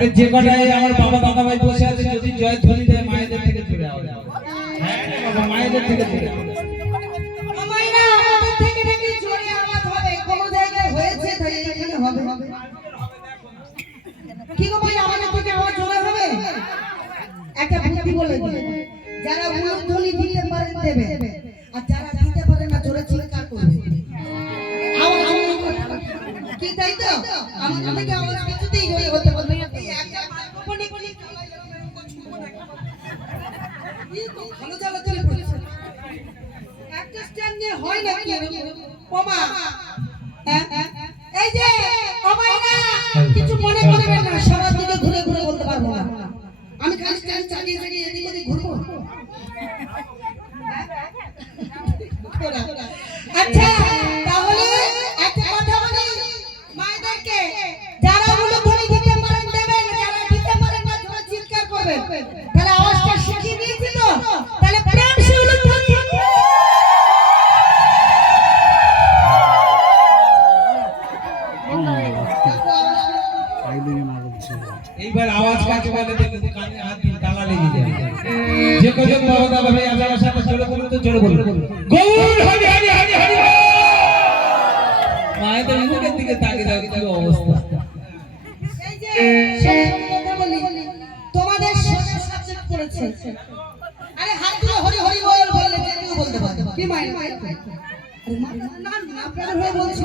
আরে যে কটাই আমার বাবা দাদা ভাই বসে আছে যদি জয় ধ্বনি দেয় মায়েদের থেকে আওয়াজ হবে। হ্যাঁ বাবা, মায়েদের থেকে আওয়াজ হবে। কি গো ভাই আমাদের আওয়াজ জোরে হবে? একটা বুদ্ধি বলে যারা উলুধ্বনি দিতে দেবে। আর যারা দিতে পারে না জোরে চিৎকার করবে। কি তাই তো? আমার থেকে আওয়াজ কিছুতেই হতে হয় হ্যাঁ? এই যে কিছু মনে না, সবার ঘুরে ঘুরে বলতে পারব আমি খালি স্ট্যান্ড চালিয়ে চালিয়ে এইবার আওয়াজ কাকে বলে দেখুন কানে হাত দিন তালা লেগে যায়। যে কজন বাবা দাদা আমার সাথে জোরে বলুন তো জোরে বলুন। গৌর হরি হরি হরি হরি বল। মায়েদের মুখের দিকে তাকিয়ে দাও কি অবস্থা। এই যে সব কথা বলি তোমাদের সাবজেক্ট করেছে। আরে হাত দিয়ে হরি হরি বল বললে কেউ বলতে পারে কি মায়ের? মায়ের আরে না না আপনাদের হয়ে বলছি।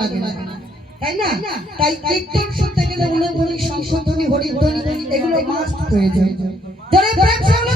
লাগে না। তাই না? তাই কীর্তন শুনতে গেলে উলধ্বনি সংশোধনী, হরিধ্বনি, এগুলো মাস্ট প্রয়োজন। ধরে প্রেম